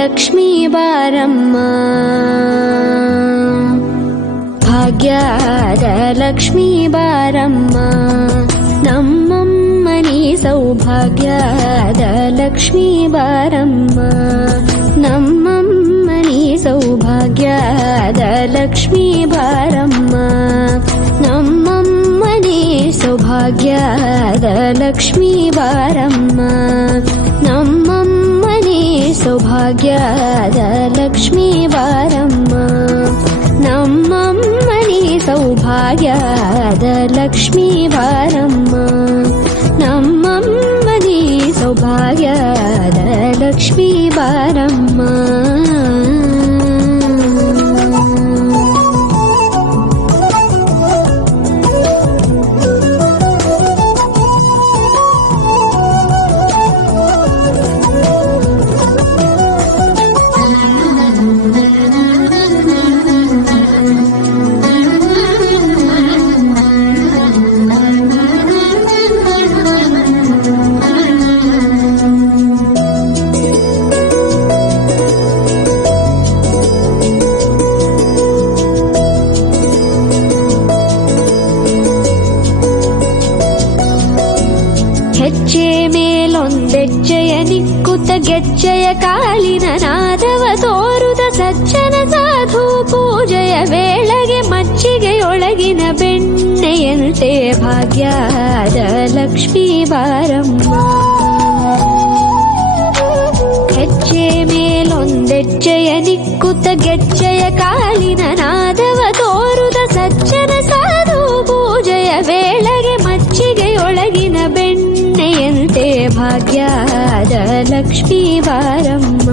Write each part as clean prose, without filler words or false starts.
ಲಕ್ಷ್ಮೀ ಬಾರಮ್ಮ, ಭಾಗ್ಯದ ಲಕ್ಷ್ಮೀ ಬಾರಮ್ಮ, ನಮ್ಮಮ್ಮನಿ ಸೌಭಾಗ್ಯದ ಲಕ್ಷ್ಮೀ ಬಾರಮ್ಮ, ನಮ್ಮಮ್ಮನಿ ಸೌಭಾಗ್ಯದ ಲಕ್ಷ್ಮೀ ಬಾರಮ್ಮ, ನಮ್ಮಮ್ಮನಿ ಸೌಭಾಗ್ಯದ ಲಕ್ಷ್ಮೀ ಬಾರಮ್ಮ, ನಮ್ಮಮ್ಮನಿ ಸೌಭಾಗ್ಯದ ಲಕ್ಷ್ಮೀ ಬಾರಮ್ಮ, ನಮ್ಮಮ್ಮನಿ ಸೌಭಾಗ್ಯದ ಲಕ್ಷ್ಮೀ ಬಾರಮ್ಮ, ನಮ್ಮಮ್ಮನಿ ಸೌಭಾಗ್ಯದ ಲಕ್ಷ್ಮೀ ಬಾರಮ್ಮ. ಹೆಜ್ಜೆ ಮೇಲೊಂದೆಜ್ಜೆಯ ನಿಕ್ಕುತ್ತ ಗೆಜ್ಜೆಯ ಕಾಲಿನ ನಾದವ ತೋರುದ ಸಜ್ಜನ ಸಾಧು ಪೂಜೆಯ ವೇಳೆಗೆ ಮಜ್ಜಿಗೆಯೊಳಗಿನ ಬೆಣ್ಣೆಯಂತೆ ಭಾಗ್ಯದ ಲಕ್ಷ್ಮೀ ಬಾರಮ್ಮ, ಹೆಜ್ಜೆ ಮೇಲೊಂದೆಜ್ಜೆಯ ನಿಕ್ಕುತ್ತ ಗೆಜ್ಜೆಯ ಕಾಲಿನ ನಾದವ ತೋರುದ ಸಜ್ಜನ ಸಾಧು ಪೂಜೆಯ ವೇಳೆಗೆ ಮಜ್ಜಿಗೆಯೊಳಗಿನ ಬೆಣ್ಣೆಯಂತೆ ಭಾಗ್ಯದ ಲಕ್ಷ್ಮೀ ಬಾರಮ್ಮ,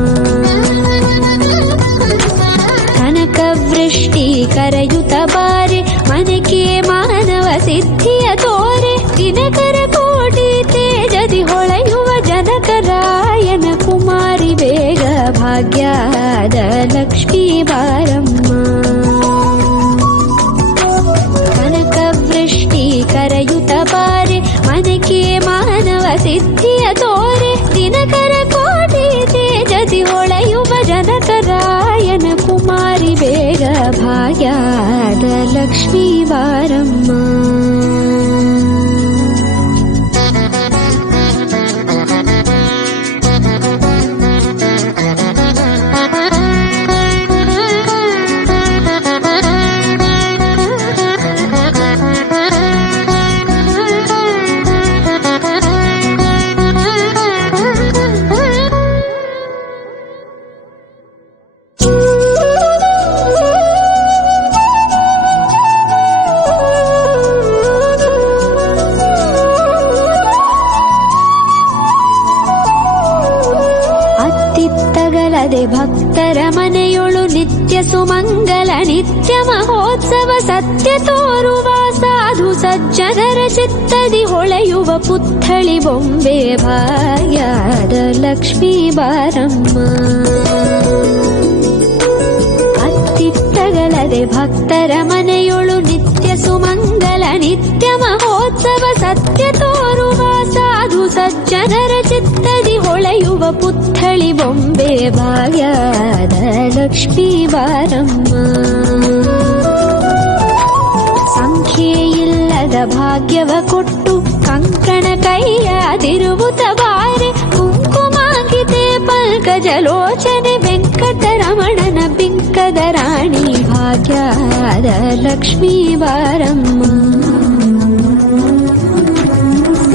ಕನಕ ವೃಷ್ಟಿ ಕರೆಯುತ್ತ ಬಾರೆ ಮನಕೆ ಮಾನವ ಸಿದ್ಧಿಯ ತೋರೆ, ದಿನಕರ ಕೋಟಿ ತೇಜದಿ ಹೊಳೆಯುವ ಜನಕರಾಯನ ಕುಮಾರಿ ಬೇಗ ಭಾಗ್ಯದ ಲಕ್ಷ್ಮೀ ಬಾರಮ್ಮ, ಕನಕ ವೃಷ್ಟಿ ಕರೆಯುತ್ತ ಬಾರೆ ಮನಕೆ ಮಾನವ ಸಿದ್ಧಿಯ ತೋರೆ, ದಿನಕರ ಕೋಟಿ ತೇಜದಿ ಹೊಳೆಯುವ ಜನಕರಾಯನ ಕುಮಾರಿ ಬೇಗ ಭಾಗ್ಯದ ಲಕ್ಷ್ಮೀ ಬಾರಮ್ಮ. ಭಕ್ತರ ಮನೆಯೊಳು ನಿತ್ಯ ಸುಮಂಗಲ ನಿತ್ಯ ಮಹೋತ್ಸವ ಸತ್ಯ ತೋರುವ ಸಾಧು ಸಜ್ಜನರ ಚಿತ್ತದಿ ಹೊಳೆಯುವ ಪುತ್ಥಳಿ ಬೊಂಬೆ ಭಾಗ್ಯದ ಲಕ್ಷ್ಮೀ ಬಾರಮ್ಮ, ಅತ್ತಿತ್ತಗಲದೆ ಭಕ್ತರ ಮನೆಯೊಳು ನಿತ್ಯ ಸುಮಂಗಲ ನಿತ್ಯ ಮಹೋತ್ಸವ ಸತ್ಯ ತೋರುವ ಸಾಧು ಸಜ್ಜನರ ಚಿತ್ತದಿ ಹೊಳೆಯುವ ಪುತ್ಥಳಿ ಬೊಂಬೆ ಭಾಗ್ಯದ ಲಕ್ಷ್ಮೀ ಬಾರಮ್ಮ, ಸಂಖ್ಯೆಯಿಲ್ಲದ ಭಾಗ್ಯವ ಕೊಟ್ಟು ಕಂಕಣ ಕೈಯಾದಿರುವುತ ಬಾರೆ, ಕುಂಕುಮಾಂಕಿತೆ ಪಂಕಜಲೋಚನೆ ವೆಂಕಟರಮಣನ ಬಿಂಕದ ರಾಣಿ ಭಾಗ್ಯದ ಲಕ್ಷ್ಮೀ ಬಾರಮ್ಮ,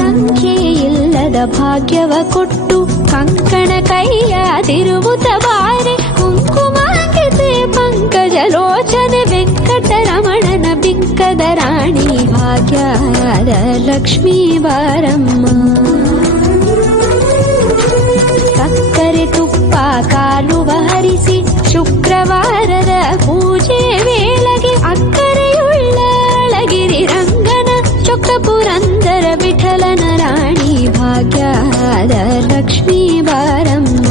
ಸಂಖ್ಯೆಯಿಲ್ಲದ ಭಾಗ್ಯವ ಕೊಟ್ಟು ಕಂಕಣ ಕೈಯಾದಿರುವುತ ಬಾರೆ, ಕುಂಕುಮಾಂಕಿತೆ ಪಂಕಜಲೋಚನೆ ವೆಂಕಟರಮಣನ ಬಿಂಕದ ರಾಣಿ ಭಾಗ್ಯದ ಲಕ್ಷ್ಮೀ ಬಾರಮ್ಮ, ಸಕ್ಕರೆ ತುಪ್ಪ ಕಾಲುವ ಹರಿಸಿ ಶುಕ್ರವಾರದ ಪೂಜೆ ವೇಳೆಗೆ ಅಕ್ಕರೆಯುಳ್ಳ ಅಳಗಿರಿ ರಂಗನ ಚೊಕ್ಕ ಪುರಂದರ ವಿಠಲನ ರಾಣಿ ಭಾಗ್ಯದ ಲಕ್ಷ್ಮೀ ಬಾರಮ್ಮ,